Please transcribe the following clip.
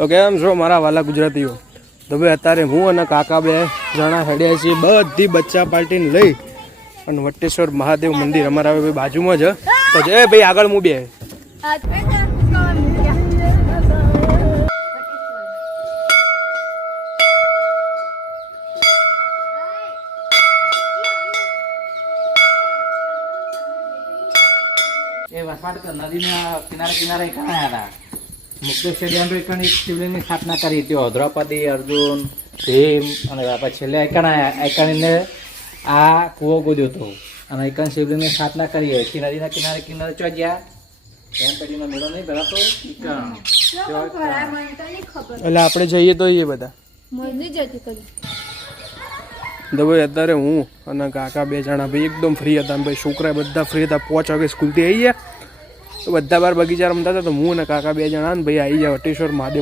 તો કેમ છો મારા વાલા ગુજરાતીઓ? તો ભાઈ અત્યારે હું અને કાકા બે જણા હેડ્યા છીએ બધી બચ્ચા પાર્ટીને લઈ અને વટેશ્વર મહાદેવ મંદિર અમારા ભાઈ બાજુમાં જ. તો જય ભાઈ આગળ હું બે નદીના કિનારે કિનારે કણા હતા મુકેશ સ્ટેડિયમ શિવલિંગની સ્થાપના કરી ત્યાં દ્રૌપદી અર્જુન ભીમ અને પછી છેલ્લે એકણીને આ કૂવો ગોદ્યો હતો અને એકણ શિવલિંગની સ્થાપના કરી હતી નદીના કિનારે કિનારે ચો ગયા એમ પેઢીનો મેળો નહીં ભરાતો એટલે આપણે જઈએ તો એ બધા. તો ભાઈ અત્યારે હું અને કાકા બે જણા ભાઈ એકદમ ફ્રી હતા. ભાઈ છોકરા બધા ફ્રી હતા. 5 વાગે સ્કૂલથી આવી ગયા તો બધા બાર બગીચા રમતા હતા. તો હું અને કાકા બે જણા ને ભાઈ આવી ગયા વટેશ્વર મહાદેવ